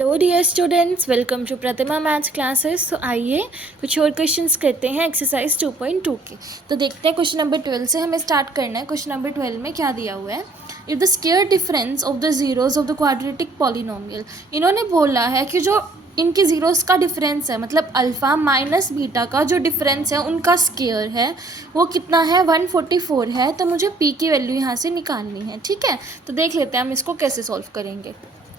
Hello dear students, welcome to Pratima maths classes. तो आइए कुछ और क्वेश्चंस करते हैं एक्सरसाइज 2.2 के। तो देखते हैं क्वेश्चन नंबर 12 से हमें स्टार्ट करना है। क्वेश्चन नंबर 12 में क्या दिया हुआ है, if the square difference of the zeros of the quadratic polynomial. इन्होंने बोला है कि जो इनकी ज़ीरोज़ का डिफरेंस है, मतलब अल्फ़ा माइनस बीटा का जो डिफरेंस है उनका स्क्वायर है वो कितना है, 144 है। तो मुझे पी की वैल्यू यहाँ से निकालनी है। ठीक है, तो देख लेते हैं हम इसको कैसे सॉल्व करेंगे।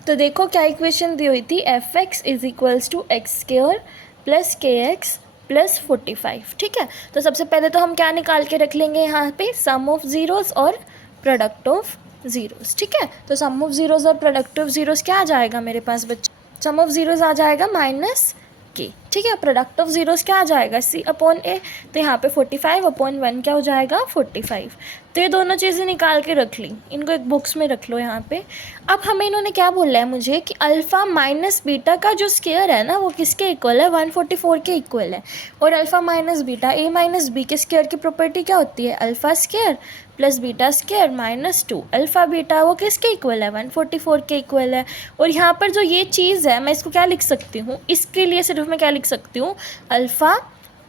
तो देखो क्या इक्वेशन दी हुई थी, f x is equals to x square plus k x plus 45। ठीक है, तो सबसे पहले तो हम क्या निकाल के रख लेंगे यहाँ पे, सम ऑफ ज़ीरोज़ और प्रोडक्ट ऑफ ज़ीरोज़। ठीक है, तो सम ऑफ ज़ीरोज़ और प्रोडक्ट ऑफ ज़ीरोज़ क्या आ जाएगा मेरे पास बच्चे, सम ऑफ ज़ीरोज़ आ जाएगा माइनस के। ठीक है, प्रोडक्ट ऑफ ज़ीरोज़ क्या आ जाएगा, सी अपॉन ए। तो यहाँ पे 45 अपॉन 1 क्या हो जाएगा, 45। तो ये दोनों चीज़ें निकाल के रख ली, इनको एक बुक्स में रख लो यहाँ पे। अब हमें इन्होंने क्या बोला है मुझे कि अल्फ़ा माइनस बीटा का जो स्क्वायर है ना वो किसके इक्वल है, 144 के इक्वल है। और alpha minus beta a minus b के स्क्वायर की प्रॉपर्टी क्या होती है, alpha square plus beta square minus 2। Alpha beta वो किसके इक्वल है, 144 के इक्वल है। और यहाँ पर जो ये चीज़ है मैं इसको क्या लिख सकती हूँ, इसके लिए सिर्फ मैं क्या लिख सकती हूँ, अल्फ़ा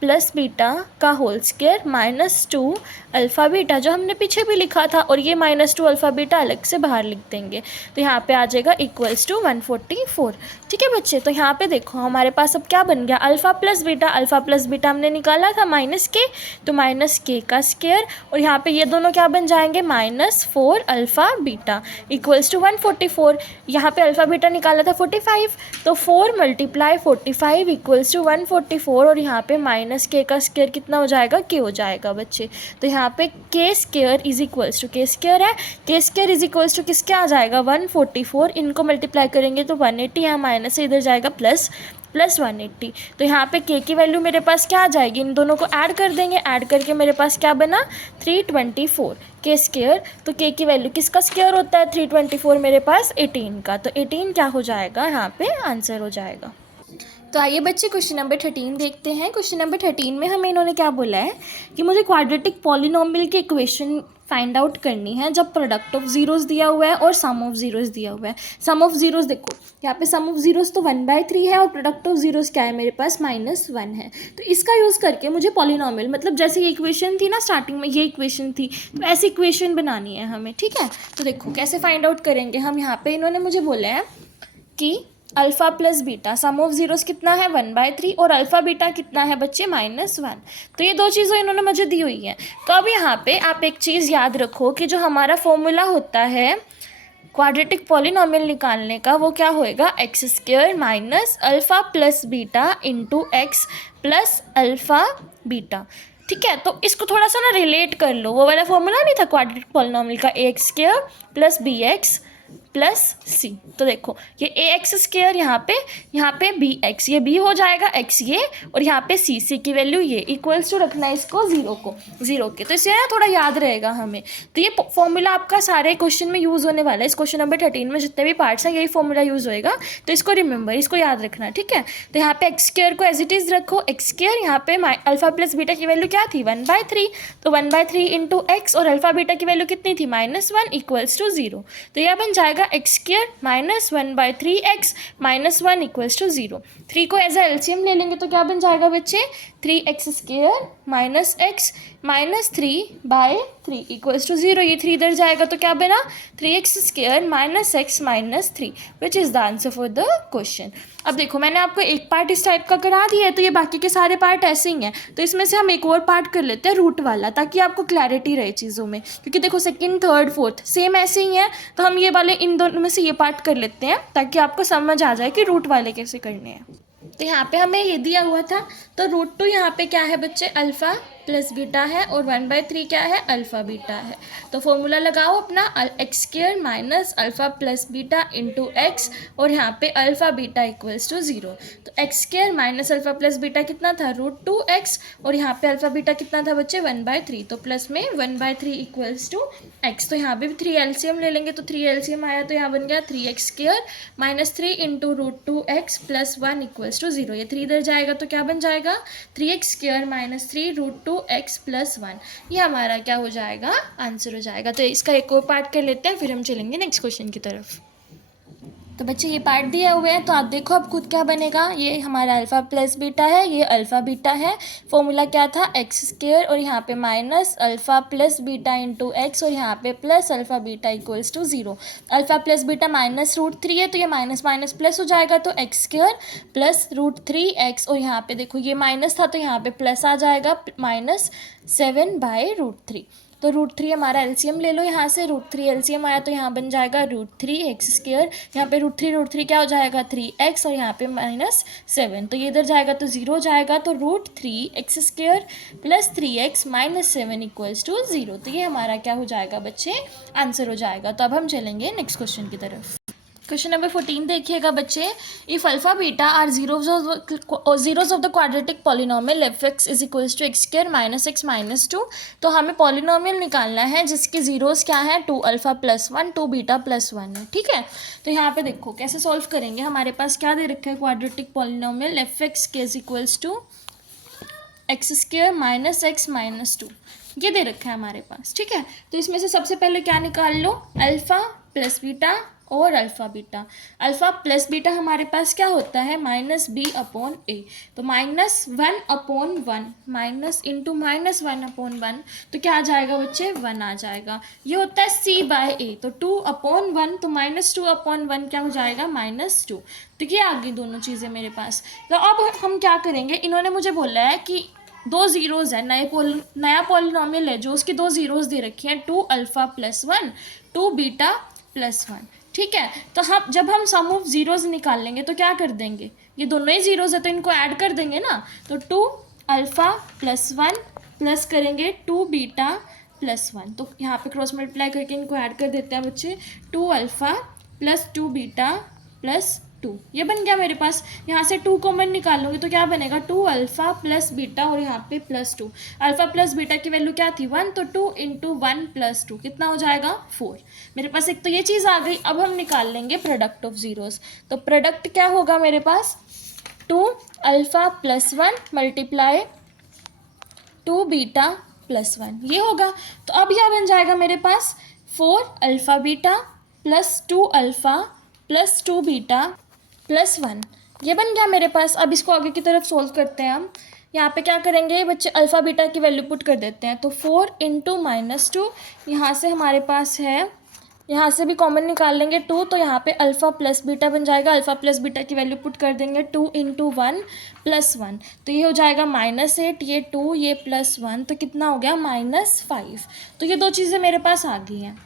प्लस बीटा का whole square minus 2 alpha beta, जो हमने पीछे भी लिखा था। और ये माइनस 2 अल्फ़ा बीटा अलग से बाहर लिख देंगे, तो यहाँ पे आ जाएगा इक्वल्स टू 144। ठीक है बच्चे, तो यहाँ पे देखो हमारे पास अब क्या बन गया, अल्फ़ा प्लस बीटा हमने निकाला था माइनस के, तो माइनस के का स्क्वायर। और यहाँ पे ये दोनों क्या बन जाएंगे, -4 अल्फ़ा बीटा इक्वल्स टू 144। यहाँ पे अल्फ़ा बीटा निकाला था 45, तो 4 × 45 इक्वल्स टू 144। और यहाँ पे माइनस के का स्क्वायर कितना हो जाएगा, के हो जाएगा बच्चे। तो यहाँ पे के स्क्वायर इज इक्वल्स टू, के स्क्वायर है, के स्क्वायर इज इक्वल्स टू किसके आ जाएगा, 144। इनको मल्टीप्लाई करेंगे तो 180, यहाँ माइनस से इधर जाएगा प्लस 180। तो यहाँ पे के की वैल्यू मेरे पास क्या आ जाएगी, इन दोनों को ऐड कर देंगे, ऐड करके मेरे पास क्या बना, 324 के स्क्वायर। तो के की वैल्यू किसका स्क्वायर होता है, 324 मेरे पास 18 का। तो 18 क्या हो जाएगा, यहाँ पे आंसर हो जाएगा। तो आइए बच्चे क्वेश्चन नंबर 13 देखते हैं। क्वेश्चन नंबर 13 में हमें इन्होंने क्या बोला है कि मुझे क्वाड्रेटिक पॉलिनोमियल की इक्वेशन फाइंड आउट करनी है जब प्रोडक्ट ऑफ ज़ीरोज़ दिया हुआ है और सम ऑफ ज़ीरोज़ दिया हुआ है। सम ऑफ ज़ीरोज़ देखो यहाँ पे सम ऑफ ज़ीरोज़ तो 1/3 है और प्रोडक्ट ऑफ ज़ीरोज़ क्या है मेरे पास, -1 है। तो इसका यूज़ करके मुझे पॉलिनोमियल, मतलब जैसे ये इक्वेशन थी ना स्टार्टिंग में, ये इक्वेशन थी, तो ऐसी इक्वेशन बनानी है हमें। ठीक है, तो देखो कैसे फाइंड आउट करेंगे हम। यहाँ पे इन्होंने मुझे बोला है कि alpha plus beta some of zeros कितना है, 1/3, और अल्फ़ा बीटा कितना है बच्चे, -1। तो ये दो चीज़ें इन्होंने मुझे दी हुई हैं। तो अब यहाँ पे आप एक चीज़ याद रखो कि जो हमारा फॉर्मूला होता है क्वाड्रेटिक पॉलिनोमियल निकालने का, वो क्या होएगा, x square minus alpha plus beta into x plus alpha beta. ठीक है, तो इसको थोड़ा सा ना रिलेट कर लो, वो वाला फॉर्मूला नहीं था क्वाड्रेटिक पॉलिनोमियल का, A X square plus B X plus C. तो देखो ये ए एक्स स्क्वायर यहाँ पे बी एक्स, ये बी हो जाएगा, एक्स ये, और यहाँ पे सी, सी की वैल्यू ये, इक्वल्स टू रखना है इसको ज़ीरो के। तो इससे ना थोड़ा याद रहेगा हमें। तो ये फॉर्मूला आपका सारे क्वेश्चन में यूज़ होने वाला है। इस क्वेश्चन नंबर 13 में जितने भी पार्ट्स हैं यही फॉर्मूला यूज़ होएगा, तो इसको रिमेंबर, इसको याद रखना। ठीक है, तो यहाँ पे एक्स स्क्वायर को एज इट इज़ रखो, एक्स स्क्वायर यहाँ पे अल्फ़ा प्लस बीटा की वैल्यू क्या थी, 1/3, तो 1/3 इंटू एक्स, और अल्फ़ा बीटा की वैल्यू कितनी थी, -1 इक्वल्स टू 0। तो यह बन जाएगा x square minus 1/3 x minus 1 equals to 0। 3 को एज ए एलसीएम ले लेंगे तो क्या बन जाएगा बच्चे, 3x square minus x minus 3/3 equals to 0। ये 3 इधर जाएगा तो क्या बना, 3x square minus x minus 3, which is the answer for the question. अब देखो मैंने आपको एक पार्ट इस टाइप का करा दिया है, तो ये बाकी के सारे पार्ट ऐसे ही हैं। तो इसमें से हम एक और पार्ट कर लेते हैं रूट वाला, ताकि आपको क्लैरिटी रहे चीज़ों में, क्योंकि देखो सेकंड थर्ड फोर्थ सेम ऐसे ही हैं। तो हम ये वाले इन दोनों में से ये पार्ट कर लेते हैं ताकि आपको समझ आ जाए कि रूट वाले कैसे करने हैं। तो यहाँ पे हमें ये दिया हुआ था, तो √2 यहाँ पे क्या है बच्चे, अल्फ़ा प्लस बीटा है, और 1/3 क्या है, अल्फ़ा बीटा है। तो फॉर्मूला लगाओ अपना, x square minus alpha plus beta into x, और यहाँ पे अल्फ़ा बीटा इक्वल्स टू 0। तो x square minus alpha plus beta कितना था, √2x, और यहाँ पे अल्फ़ा बीटा कितना था बच्चे, 1/3, तो प्लस में 1/3 इक्वल्स टू एक्स। तो यहाँ पे भी 3 एलसीएम ले लेंगे, तो 3 एलसीएम आया तो यहाँ बन गया 3x square minus 3 into √2x plus 1 equals to 0। ये 3 इधर जाएगा तो क्या बन जाएगा, 3x square minus 3 √2x plus 1। ये हमारा क्या हो जाएगा, आंसर हो जाएगा। तो इसका एक और पार्ट कर लेते हैं, फिर हम चलेंगे नेक्स्ट क्वेश्चन की तरफ। तो बच्चे ये पार्ट दिए हुए हैं, तो आप देखो अब खुद क्या बनेगा। ये हमारा अल्फ़ा प्लस बीटा है, ये अल्फ़ा बीटा है। फॉर्मूला क्या था, एक्स स्क्वायर और यहाँ पे minus alpha plus beta into x और यहाँ पे plus alpha beta equals to 0। Alpha plus beta -√3 है, तो ये माइनस माइनस प्लस हो जाएगा, तो एक्स स्क्वायर प्लस √3x और यहाँ पे देखो ये माइनस था तो यहाँ पे प्लस आ जाएगा -7/√3। तो √3 हमारा एलसीएम ले लो यहाँ से, √3 एलसीएम आया तो यहाँ बन जाएगा √3x²। यहाँ पे √3 क्या हो जाएगा 3x और यहाँ पे -7, तो ये इधर जाएगा तो 0 जाएगा, तो √3x² plus 3x - 7 equals to 0। तो ये हमारा क्या हो जाएगा बच्चे, आंसर हो जाएगा। तो अब हम चलेंगे नेक्स्ट क्वेश्चन की तरफ। क्वेश्चन नंबर 14 देखिएगा बच्चे, if alpha beta are zeros of the quadratic polynomial f x is equals to x² - x - 2। तो हमें पॉलिनोमियल निकालना है जिसके जीरोस क्या है 2 अल्फा + 1 2 बीटा + 1 है, ठीक है। तो यहाँ पे देखो कैसे सॉल्व करेंगे। हमारे पास क्या दे रखा है, क्वाड्रेटिक पॉलिनोमियल एफ एक्स के is equals to x² - x - 2 ये दे रखा है हमारे पास, ठीक है। तो इसमें से सबसे पहले क्या निकाल लो, अल्फ़ा प्लस बीटा और alpha beta. Alpha plus beta हमारे पास क्या होता है -b/a, तो -1/1 माइनस इंटू -1/1, तो क्या आ जाएगा बच्चे 1 आ जाएगा। ये होता है c/a, तो 2/1, तो -2/1 क्या हो जाएगा -2। तो ये आ गई दोनों चीज़ें मेरे पास। तो अब हम क्या करेंगे, इन्होंने मुझे बोला है कि 2 ज़ीरोज़ है, नया पॉलिनोमियल है जो उसकी 2 ज़ीरोज़ दे रखी हैं, 2 अल्फ़ा + 1 2 बीटा + 1, ठीक है। तो हम जब हम सम ऑफ ज़ीरोज़ निकाल लेंगे तो क्या कर देंगे, ये दोनों ही ज़ीरोज़ है तो इनको ऐड कर देंगे ना। तो 2 अल्फ़ा + 1 प्लस करेंगे 2 बीटा + 1, तो यहाँ पे क्रॉस मल्टीप्लाई करके इनको ऐड कर देते हैं बच्चे। 2 अल्फ़ा + 2 बीटा + 2 ये बन गया मेरे पास। यहाँ से 2 कॉमन निकाल लूँगी तो क्या बनेगा 2 अल्फ़ा + बीटा और यहाँ पे +2। अल्फ़ा प्लस बीटा की वैल्यू क्या थी 1, तो 2 × 1 + 2 कितना हो जाएगा 4। मेरे पास एक तो ये चीज़ आ गई। अब हम निकाल लेंगे प्रोडक्ट ऑफ ज़ीरोज़। तो प्रोडक्ट क्या होगा मेरे पास 2 अल्फ़ा + 1 × 2 बीटा + 1 ये होगा। तो अब यह बन जाएगा मेरे पास 4 अल्फ़ा बीटा + 2 अल्फ़ा + 2 बीटा + 1 ये बन गया मेरे पास। अब इसको आगे की तरफ सोल्व करते हैं हम। यहाँ पे क्या करेंगे बच्चे, अल्फ़ा बीटा की वैल्यू पुट कर देते हैं, तो 4 × -2 यहाँ से हमारे पास है, यहाँ से भी कॉमन निकाल लेंगे 2, तो यहाँ पे अल्फ़ा प्लस बीटा बन जाएगा। अल्फ़ा प्लस बीटा की वैल्यू पुट कर देंगे 2 × 1 + 1, तो ये हो जाएगा -8, ये 2 ये +1, तो कितना हो गया -5। तो ये दो चीज़ें मेरे पास आ गई हैं।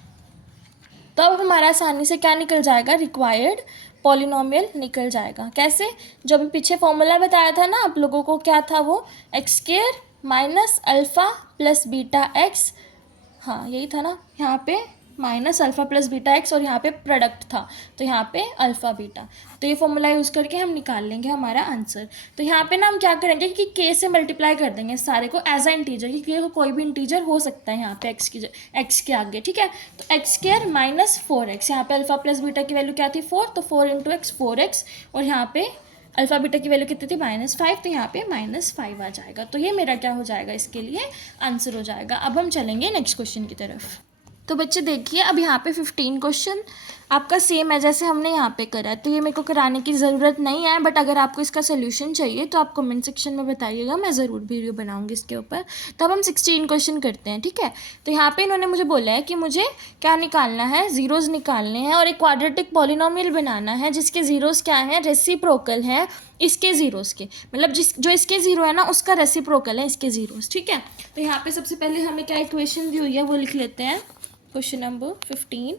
तो अब हमारा आसानी से क्या निकल जाएगा, रिक्वायर्ड पॉलिनोमियल निकल जाएगा। कैसे, जो भी पीछे फॉर्मूला बताया था ना आप लोगों को, क्या था वो x² - अल्फ़ा + बीटा x, हाँ यही था ना, यहाँ पे -अल्फ़ा + बीटा x और यहाँ पे प्रोडक्ट था तो यहाँ पे अल्फ़ा बीटा। तो ये फॉर्मूला यूज़ करके हम निकाल लेंगे हमारा आंसर। तो यहाँ पे ना हम क्या करेंगे कि k से मल्टीप्लाई कर देंगे सारे को एज अ इंटीजर, कि k को कोई भी इंटीजर हो सकता है यहाँ पे x के आगे, ठीक है। तो x² - 4x, यहाँ पे अल्फ़ा प्लस बीटा की वैल्यू क्या थी 4, तो 4 × x 4x और यहाँ पे अल्फ़ा बीटा की वैल्यू कितनी थी -5, तो यहाँ पे -5 आ जाएगा। तो ये मेरा क्या हो जाएगा, इसके लिए आंसर हो जाएगा। अब हम चलेंगे नेक्स्ट क्वेश्चन की तरफ। तो बच्चे देखिए अब यहाँ पे 15 क्वेश्चन आपका सेम है जैसे हमने यहाँ पे करा है, तो ये मेरे को कराने की ज़रूरत नहीं है, बट अगर आपको इसका सोल्यूशन चाहिए तो आप कमेंट सेक्शन में बताइएगा, मैं ज़रूर वीडियो बनाऊँगी इसके ऊपर। तो अब हम 16 क्वेश्चन करते हैं, ठीक है। तो यहाँ पे इन्होंने मुझे बोला है कि मुझे क्या निकालना है, ज़ीरोज़ निकालने हैं और एक क्वाड्रेटिक पॉलिनोमियल बनाना है जिसके ज़ीरोज़ क्या हैं, रेसिप्रोकल हैं इसके ज़ीरोज़ के, मतलब जो इसके ज़ीरो है ना उसका रेसिप्रोकल है इसके ज़ीरोज़, ठीक है। तो यहाँ पे सबसे पहले हमें क्या इक्वेशन दी हुई है वो लिख लेते हैं। क्वेश्चन नंबर 15,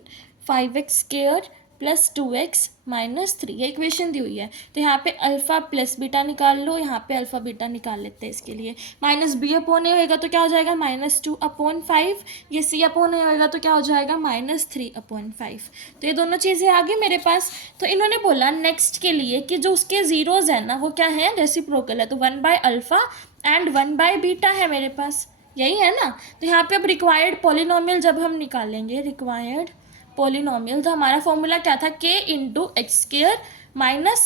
5x² + 2x - 3 ये इक्वेशन दी हुई है। तो यहाँ पे अल्फ़ा प्लस बीटा निकाल लो, यहाँ पे अल्फ़ा बीटा निकाल लेते हैं इसके लिए। -b/a होएगा तो क्या हो जाएगा -2/5, ये c/a होएगा तो क्या हो जाएगा -3/5। तो ये दोनों चीज़ें आ गई मेरे पास। तो इन्होंने बोला नेक्स्ट के लिए कि जो उसके ज़ीरोज़ है ना वो क्या है, रेसिप्रोकल है, तो 1/अल्फ़ा एंड 1/बीटा है मेरे पास, यही है ना। तो यहाँ पे अब रिक्वायर्ड पॉलिनोमियल जब हम निकालेंगे, रिक्वायर्ड पॉलिनोमियल, तो हमारा फॉर्मूला क्या था k × x²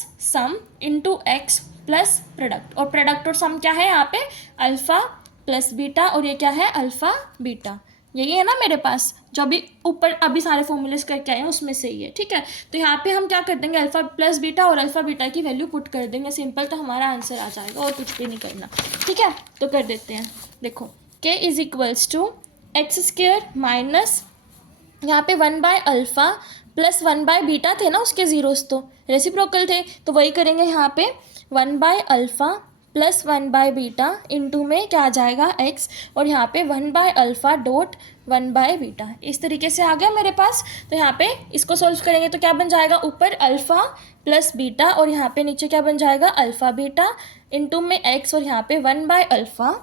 - सम × x प्लस प्रोडक्ट, और प्रोडक्ट और सम क्या है यहाँ पे अल्फ़ा प्लस बीटा और ये क्या है अल्फ़ा बीटा, यही है ना मेरे पास। जो अभी ऊपर अभी सारे फॉर्मूलेस करके आए हैं उसमें से ही है, ठीक है। तो यहाँ पे हम क्या कर देंगे, अल्फ़ा प्लस बीटा और अल्फ़ा बीटा की वैल्यू पुट कर देंगे, सिंपल, तो हमारा आंसर आ जाएगा और कुछ भी नहीं करना, ठीक है। तो कर देते हैं, देखो k is equals to x square minus यहाँ पे 1/अल्फ़ा प्लस 1/बीटा थे ना उसके ज़ीरोस, तो रेसिप्रोकल थे, तो वही करेंगे यहाँ पे 1/अल्फ़ा प्लस 1/बीटा इंटू में क्या आ जाएगा x, और यहाँ पे 1/अल्फ़ा डॉट 1/बीटा, इस तरीके से आ गया मेरे पास। तो यहाँ पे इसको सोल्व करेंगे तो क्या बन जाएगा, ऊपर अल्फ़ा प्लस बीटा और यहाँ पे नीचे क्या बन जाएगा, अल्फ़ा बीटा इंटू में x, और यहाँ पे 1/अल्फ़ा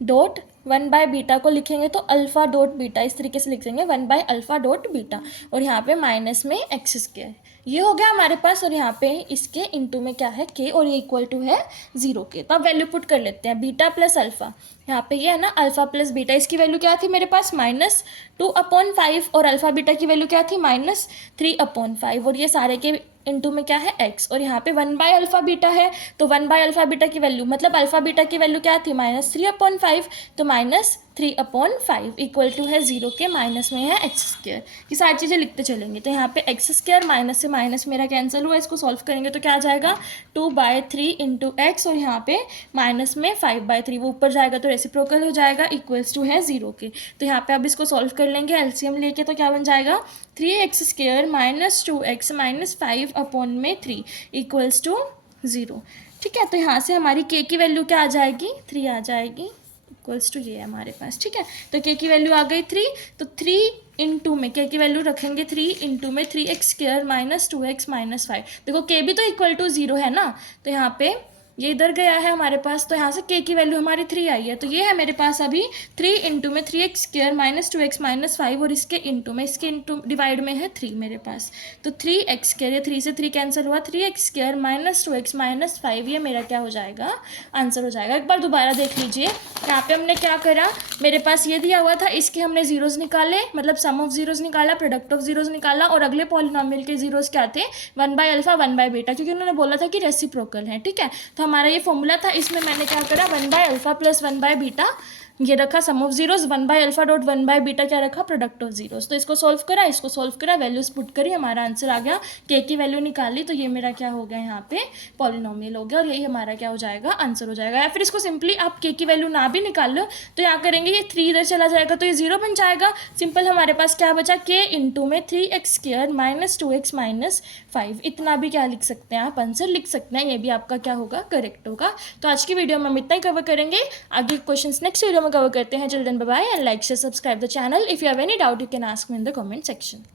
डॉट 1/बीटा को लिखेंगे तो अल्फ़ा डॉट बीटा, इस तरीके से लिख देंगे 1/अल्फ़ा डॉट बीटा, और यहाँ पे माइनस में एक्स स्क्वायर, ये हो गया हमारे पास। और यहाँ पे इसके इंटू में क्या है k, और ये इक्वल टू है 0 के। तो अब वैल्यू पुट कर लेते हैं, बीटा प्लस अल्फ़ा, यहाँ पे ये है ना अल्फ़ा प्लस बीटा, इसकी वैल्यू क्या थी मेरे पास -2/5, और अल्फ़ा बीटा की वैल्यू क्या थी -3/5, और ये सारे के इंटू में क्या है x, और यहाँ पे 1/अल्फ़ा बीटा है, तो 1/अल्फ़ा बीटा की वैल्यू मतलब अल्फ़ा बीटा की वैल्यू क्या थी -3/5, तो -3/5 इक्वल टू है 0 के, माइनस में है एक्स स्क्वायर। ये सारी चीज़ें लिखते चलेंगे, तो यहाँ पे एक्स स्क्वायर माइनस से माइनस मेरा कैंसिल हुआ, इसको सॉल्व करेंगे तो क्या आ जाएगा 2/3 इंटू एक्स, और यहाँ पे माइनस में 5/3, वो ऊपर जाएगा तो रेसिप्रोकल हो जाएगा, इक्वल्स टू है 0 के। तो यहाँ पे अब इसको सॉल्व कर लेंगे एलसीएम लेके, तो क्या बन जाएगा 3x square minus 2x minus 5/3 equals to 0, ठीक है। तो यहाँ से हमारी k की वैल्यू क्या आ जाएगी, 3 आ जाएगी, इक्वल्स टू ये है हमारे पास, ठीक है। तो k की वैल्यू आ गई 3, तो 3 इंटू में k की वैल्यू रखेंगे 3 इंटू में 3x square minus 2x minus 5, देखो k भी तो इक्वल टू 0 है ना, तो यहाँ पे ये इधर गया है हमारे पास, तो यहाँ से k की वैल्यू हमारी 3 आई है, तो ये है मेरे पास अभी 3 इंटू में 3x square minus 2x minus 5, और इसके इंटू में, इसके इंटू डिवाइड में है 3 मेरे पास, तो 3x स्क्वायर, ये 3 से 3 कैंसिल हुआ, 3x square minus 2x minus 5, ये मेरा क्या हो जाएगा, आंसर हो जाएगा। एक बार दोबारा देख लीजिए, यहाँ पे हमने क्या करा, मेरे पास ये दिया हुआ था, इसके हमने जीरोज़ निकाले, मतलब सम ऑफ जीरोज़ निकाला, प्रोडक्ट ऑफ जीरोज़ निकाला, और अगले पॉलिनोमियल के जीरोज़ क्या थे 1/अल्फ़ा 1/बीटा, क्योंकि उन्होंने बोला था कि रेसिप्रोकल है, ठीक है। तो हमारा ये फॉर्मूला था, इसमें मैंने क्या करा 1/अल्फ़ा प्लस 1/बीटा ये रखा सम ऑफ जीरोज़, 1/अल्फ़ा डॉट 1/बीटा क्या रखा, प्रोडक्ट ऑफ जीरोज़। तो इसको सॉल्व करा, इसको सॉल्व करा, वैल्यूज पुट करी, हमारा आंसर आ गया, k की वैल्यू निकाली, तो ये मेरा क्या हो गया यहाँ पे पॉलिनोमियल हो गया, और यही हमारा क्या हो जाएगा, आंसर हो जाएगा। या फिर इसको सिंपली आप k की वैल्यू ना भी निकाल लो तो यहाँ करेंगे, ये 3 इधर चला जाएगा तो ये 0 बन जाएगा, सिंपल हमारे पास क्या बचा, k इंटू में 3x square minus 2x minus 5, इतना भी क्या लिख सकते हैं आप, आंसर लिख सकते हैं, ये भी आपका क्या होगा, करेक्ट होगा। तो आज की वीडियो में हम इतना ही कवर करेंगे, आगे क्वेश्चन नेक्स्ट वीडियो में कवर करते हैं। Till then, bye bye, and like, share, subscribe the channel. If you have any doubt, you can ask me in the comment section.